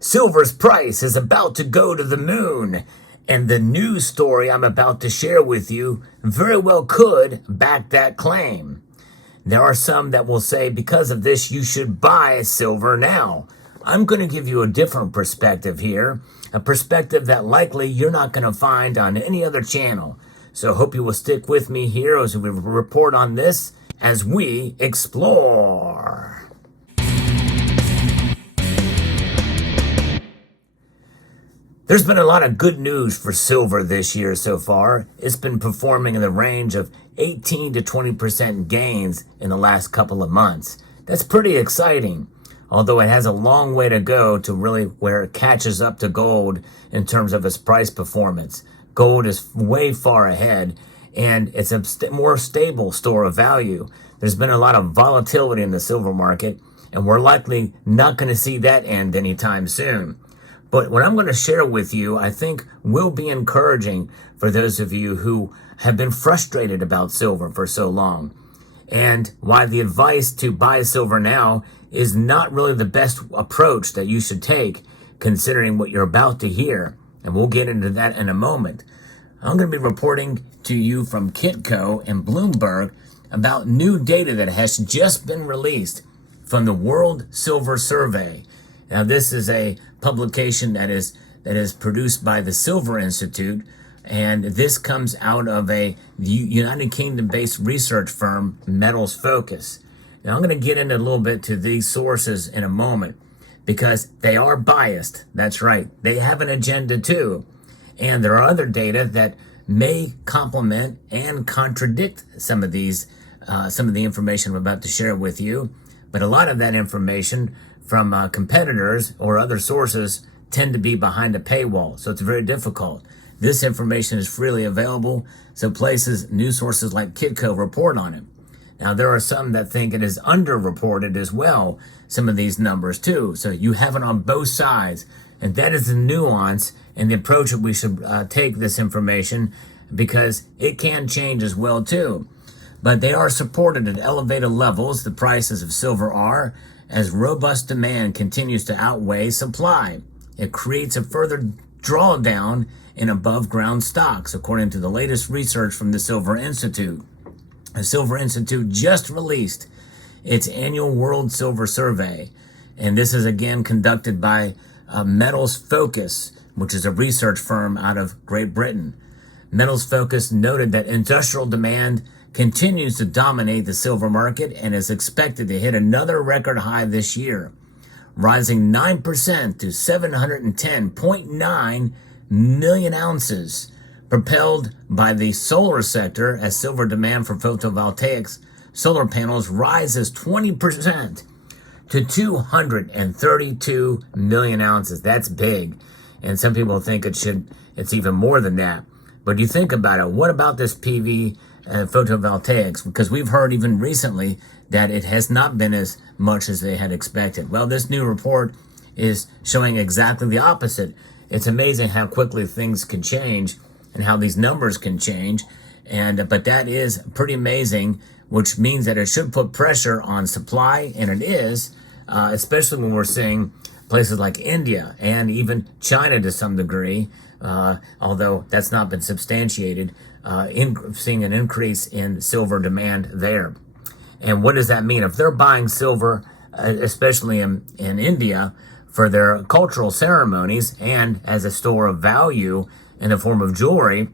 Silver's price is about to go to the moon. And the news story I'm about to share with you very well could back that claim. There are some that will say because of this, you should buy silver now. I'm going to give you a different perspective here, a perspective that likely you're not going to find on any other channel. So I hope you will stick with me here as we report on this as we explore. There's been a lot of good news for silver this year so far. It's been performing in the range of 18 to 20% gains in the last couple of months. That's pretty exciting, although it has a long way to go to really where it catches up to gold in terms of its price performance. Gold is way far ahead, and it's a more stable store of value. There's been a lot of volatility in the silver market, and we're likely not going to see that end anytime soon. But what I'm going to share with you, I think will be encouraging for those of you who have been frustrated about silver for so long. And why the advice to buy silver now is not really the best approach that you should take, considering what you're about to hear. And we'll get into that in a moment. I'm going to be reporting to you from Kitco and Bloomberg about new data that has just been released from the World Silver Survey. Now, this is a publication that is produced by the Silver Institute, and this comes out of a United Kingdom-based research firm, Metals Focus. Now, I'm going to get into a little bit to these sources in a moment because they are biased. That's right. They have an agenda too. And there are other data that may complement and contradict some of the information I'm about to share with you. But a lot of that information from competitors or other sources tend to be behind a paywall, so it's very difficult. This information is freely available, so news sources like Kitco report on it. Now, there are some that think it is underreported as well, some of these numbers too, so you have it on both sides, and that is the nuance and the approach that we should take this information, because it can change as well too. But they are supported at elevated levels, the prices of silver are, as robust demand continues to outweigh supply. It creates a further drawdown in above ground stocks, according to the latest research from the Silver Institute. The Silver Institute just released its annual World Silver Survey, and this is again conducted by Metals Focus, which is a research firm out of Great Britain. Metals Focus noted that industrial demand continues to dominate the silver market and is expected to hit another record high this year, rising 9% to 710.9 million ounces, propelled by the solar sector as silver demand for photovoltaics solar panels rises 20% to 232 million ounces. That's big. And some people think it's even more than that. But you think about it, what about this PV photovoltaics? Because we've heard even recently that it has not been as much as they had expected. Well, this new report is showing exactly the opposite. It's amazing how quickly things can change and how these numbers can change. But that is pretty amazing, which means that it should put pressure on supply, and it is, especially when we're seeing places like India and even China to some degree, although that's not been substantiated, seeing an increase in silver demand there. And what does that mean? If they're buying silver, especially in India, for their cultural ceremonies and as a store of value in the form of jewelry,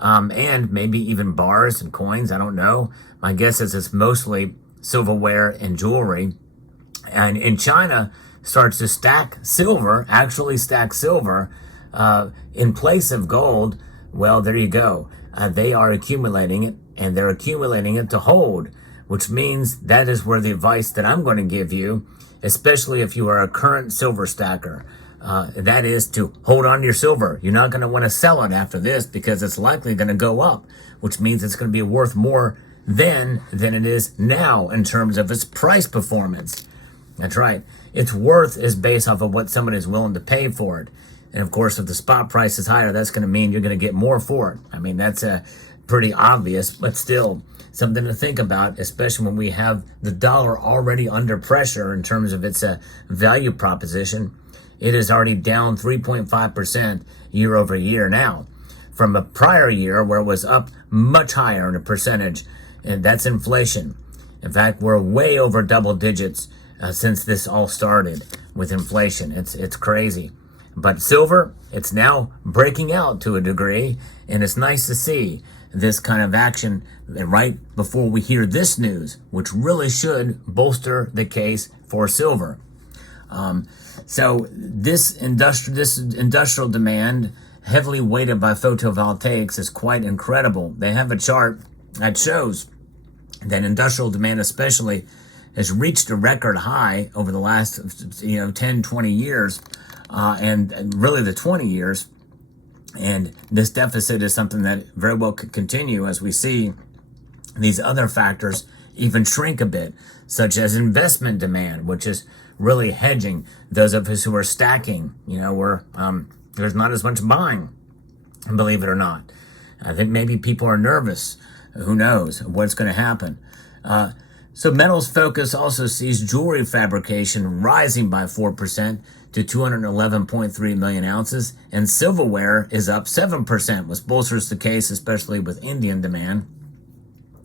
and maybe even bars and coins, I don't know. My guess is it's mostly silverware and jewelry. And in China, starts to actually stack silver in place of gold. Well, there you go. They are accumulating it, and they're accumulating it to hold, which means that is where the advice that I'm going to give you, especially if you are a current silver stacker, that is to hold on to your silver. You're not going to want to sell it after this because it's likely going to go up, which means it's going to be worth more then than it is now in terms of its price performance. That's right. Its worth is based off of what somebody is willing to pay for it. And of course, if the spot price is higher, that's going to mean you're going to get more for it. I mean, that's pretty obvious, but still something to think about, especially when we have the dollar already under pressure in terms of its value proposition. it is already down 3.5% year over year now, from a prior year where it was up much higher in a percentage, and that's inflation. In fact, we're way over double digits since this all started with inflation. It's crazy. But silver, it's now breaking out to a degree, and it's nice to see this kind of action right before we hear this news, which really should bolster the case for silver. So this industrial demand, heavily weighted by photovoltaics, is quite incredible. They have a chart that shows that industrial demand especially has reached a record high over the last 10, 20 years, and really the 20 years. And this deficit is something that very well could continue as we see these other factors even shrink a bit, such as investment demand, which is really hedging. Those of us who are stacking, there's not as much buying, believe it or not. I think maybe people are nervous. Who knows what's going to happen? So Metals Focus also sees jewelry fabrication rising by 4% to 211.3 million ounces, and silverware is up 7%, which bolsters the case, especially with Indian demand,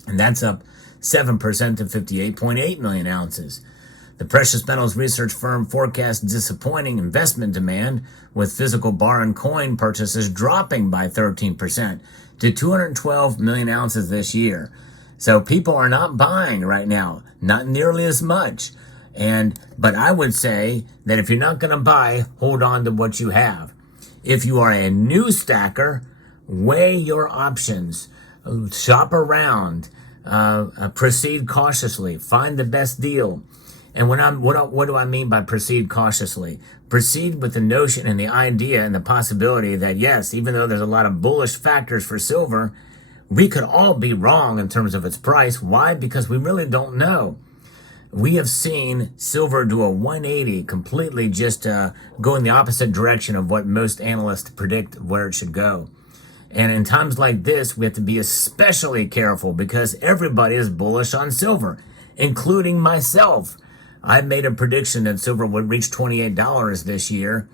and that's up 7% to 58.8 million ounces. The precious metals research firm forecasts disappointing investment demand, with physical bar and coin purchases dropping by 13% to 212 million ounces this year. So people are not buying right now, not nearly as much. But I would say that if you're not going to buy, hold on to what you have. If you are a new stacker, weigh your options, shop around, proceed cautiously, find the best deal. And what do I mean by proceed cautiously? Proceed with the notion and the idea and the possibility that yes, even though there's a lot of bullish factors for silver, we could all be wrong in terms of its price. Why? Because we really don't know. We have seen silver do a 180, completely just go in the opposite direction of what most analysts predict where it should go. And in times like this, we have to be especially careful because everybody is bullish on silver, including myself. I made a prediction that silver would reach $28 this year,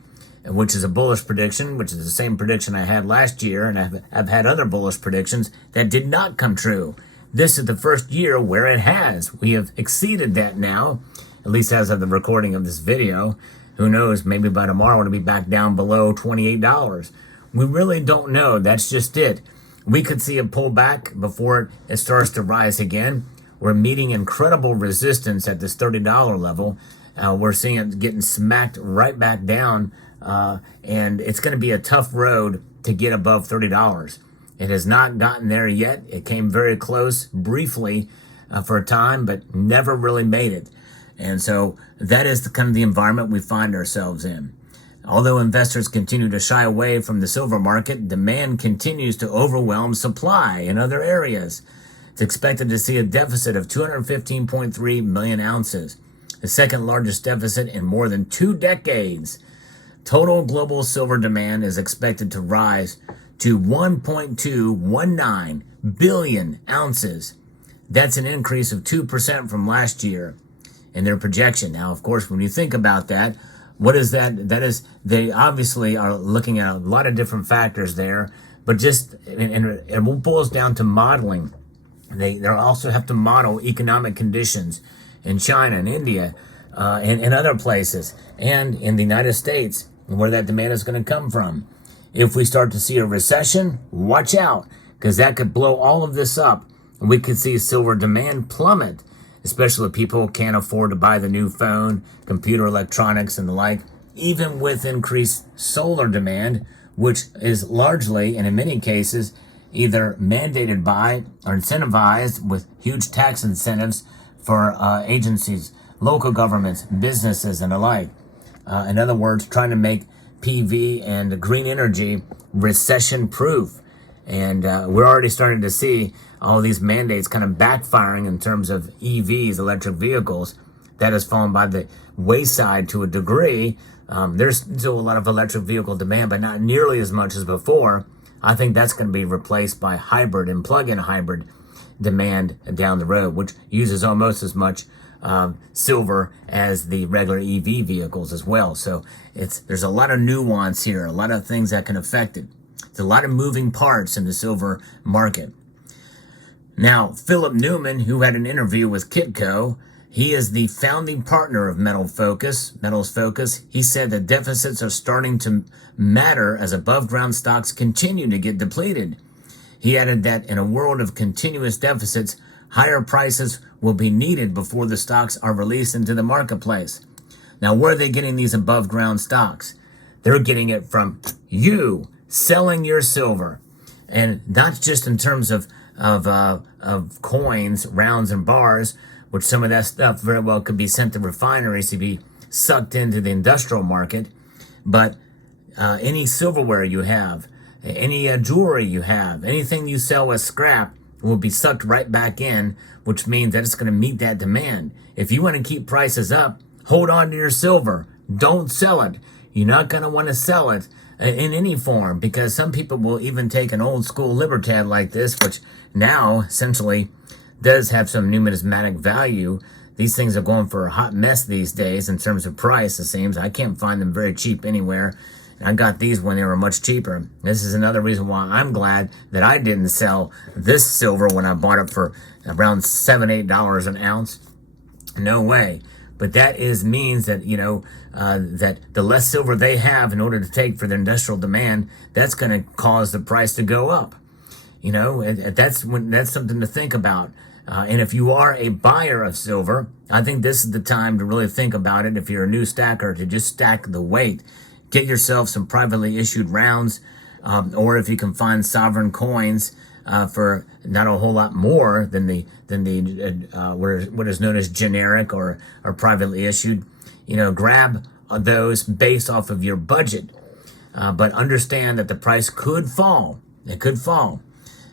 which is a bullish prediction, which is the same prediction I had last year, and I've had other bullish predictions that did not come true. This is the first year where it has. We have exceeded that now, at least as of the recording of this video. Who knows, maybe by tomorrow it'll be back down below $28. We really don't know. That's just it. We could see a pullback before it starts to rise again. We're meeting incredible resistance at this $30 level. We're seeing it getting smacked right back down, and it's going to be a tough road to get above $30. It has not gotten there yet. It came very close briefly for a time, but never really made it. And so that is the kind of the environment we find ourselves in. Although investors continue to shy away from the silver market, demand continues to overwhelm supply in other areas. It's expected to see a deficit of 215.3 million ounces, the second largest deficit in more than 2 decades. Total global silver demand is expected to rise to 1.219 billion ounces. That's an increase of 2% from last year in their projection. Now, of course, when you think about that, what is that? That is, they obviously are looking at a lot of different factors there, but just, and it boils down to modeling. They also have to model economic conditions in China and India and other places, and in the United States, where that demand is going to come from. If we start to see a recession, watch out, because that could blow all of this up. And we could see silver demand plummet, especially if people can't afford to buy the new phone, computer electronics, and the like, even with increased solar demand, which is largely, and in many cases, either mandated by or incentivized with huge tax incentives for agencies, local governments, businesses, and the like. In other words, trying to make PV and green energy recession-proof. And we're already starting to see all these mandates kind of backfiring in terms of EVs, electric vehicles. That has fallen by the wayside to a degree. There's still a lot of electric vehicle demand, but not nearly as much as before. I think that's going to be replaced by hybrid and plug-in hybrid demand down the road, which uses almost as much silver as the regular EV vehicles as well. So there's a lot of nuance here, a lot of things that can affect it. There's a lot of moving parts in the silver market. Now, Philip Newman, who had an interview with Kitco, he is the founding partner of Metals Focus. He said that deficits are starting to matter as above ground stocks continue to get depleted. He added that in a world of continuous deficits, higher prices will be needed before the stocks are released into the marketplace. Now, where are they getting these above ground stocks? They're getting it from you selling your silver, and not just in terms of coins, rounds, and bars, which some of that stuff very well could be sent to refineries to be sucked into the industrial market, but any silverware you have, any jewelry you have, anything you sell as scrap will be sucked right back in, which means that it's going to meet that demand. If you want to keep prices up, hold on to your silver. Don't sell it. You're not going to want to sell it in any form, because some people will even take an old school libertad like this, which now essentially does have some numismatic value. These things are going for a hot mess these days in terms of price, it seems. I can't find them very cheap anywhere. I got these when they were much cheaper. This is another reason why I'm glad that I didn't sell this silver when I bought it for around $7, $8 an ounce. No way. But that means that, that the less silver they have in order to take for their industrial demand, that's going to cause the price to go up. That's something to think about. And if you are a buyer of silver, I think this is the time to really think about it. If you're a new stacker, to just stack the weight. Get yourself some privately issued rounds, or if you can find sovereign coins for not a whole lot more than the what is known as generic or privately issued. Grab those based off of your budget, but understand that the price could fall. It could fall.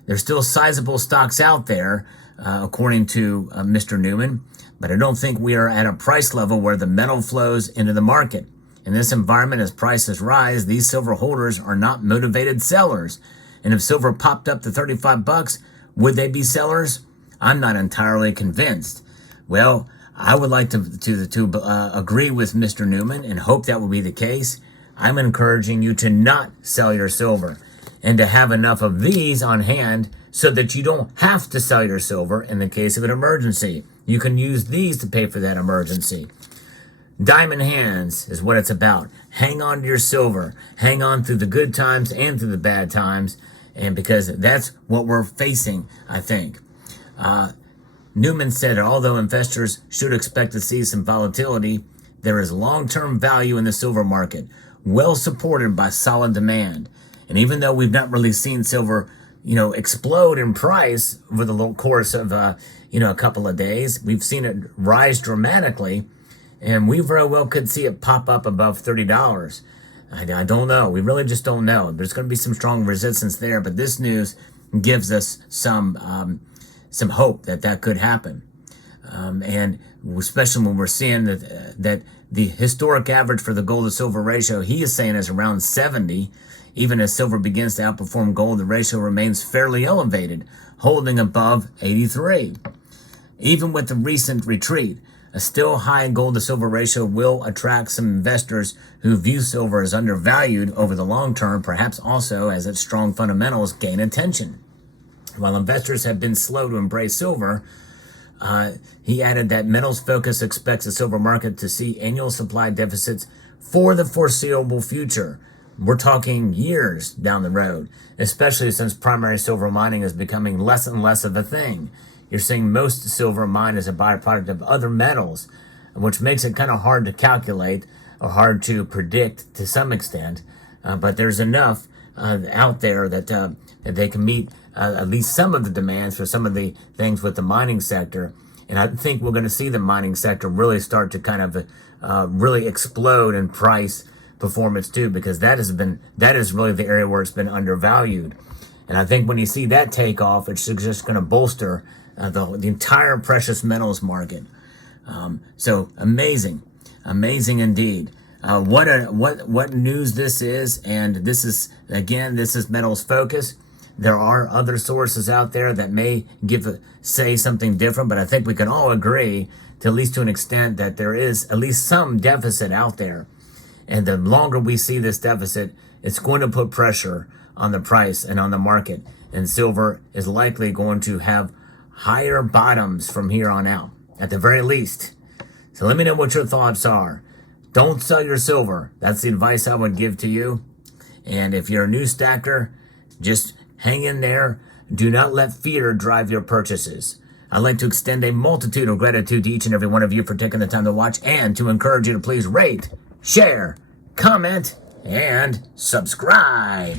There's still sizable stocks out there, according to Mr. Newman, but I don't think we are at a price level where the metal flows into the market. In this environment, as prices rise, these silver holders are not motivated sellers. And if silver popped up to $35, would they be sellers? I'm not entirely convinced. Well, I would like to agree with Mr. Newman and hope that will be the case. I'm encouraging you to not sell your silver and to have enough of these on hand so that you don't have to sell your silver in the case of an emergency. You can use these to pay for that emergency. Diamond hands is what it's about. Hang on to your silver. Hang on through the good times and through the bad times, and because that's what we're facing, I think. Newman said that although investors should expect to see some volatility, there is long-term value in the silver market, well supported by solid demand. And even though we've not really seen silver, explode in price over the course of, a couple of days, we've seen it rise dramatically. And we very well could see it pop up above $30. I don't know. We really just don't know. There's going to be some strong resistance there, but this news gives us some hope that could happen. And especially when we're seeing that the historic average for the gold to silver ratio, he is saying is around 70. Even as silver begins to outperform gold, the ratio remains fairly elevated, holding above 83. Even with the recent retreat, a still high gold to silver ratio will attract some investors who view silver as undervalued over the long term, perhaps also as its strong fundamentals gain attention. While investors have been slow to embrace silver, he added that Metals Focus expects the silver market to see annual supply deficits for the foreseeable future. We're talking years down the road, especially since primary silver mining is becoming less and less of a thing. You're seeing most silver mined as a byproduct of other metals, which makes it kind of hard to calculate or hard to predict to some extent. But there's enough out there that they can meet at least some of the demands for some of the things with the mining sector. And I think we're going to see the mining sector really start to kind of really explode in price performance too, because that is really the area where it's been undervalued. And I think when you see that take off, it's just going to bolster the entire precious metals market. So amazing indeed. What news this is, and this is Metals Focus. There are other sources out there that may say something different, but I think we can all agree to at least to an extent that there is at least some deficit out there. And the longer we see this deficit, it's going to put pressure on the price and on the market. And silver is likely going to have higher bottoms from here on out, at the very least. So let me know what your thoughts are. Don't sell your silver. That's the advice I would give to you. And if you're a new stacker, just hang in there. Do not let fear drive your purchases. I'd like to extend a multitude of gratitude to each and every one of you for taking the time to watch, and to encourage you to please rate, share, comment, and subscribe.